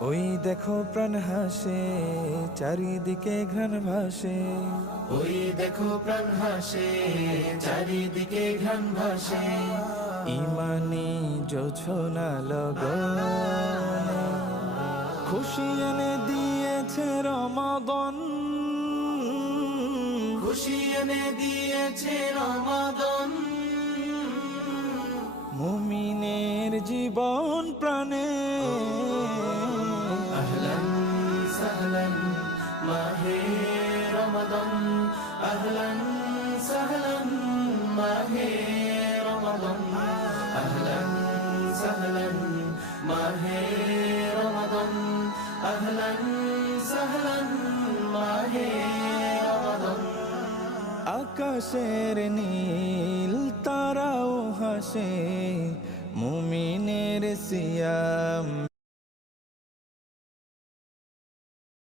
ওই দেখো প্রাণ হাসে, চারিদিকে ঘ্রাণ ভাসে। ওই দেখো প্রাণ হাসে, চারিদিকে ঘ্রাণ ভাসে। ইমানি জোছনা লগনে খুশি এনে দিয়েছে রমাদান। খুশি এনে দিয়েছে রমাদান। মুমিনের জীবন প্রাণে আহলান সাহলান মাহে রমাদান। আহলান সাহলান মাহে রমাদান। আহলান সাহলান মাহে রমাদান। আহলান সাহলান মাহে রমাদান। আকাশের নীল তারাও হাসে, মুমিনের সিয়াম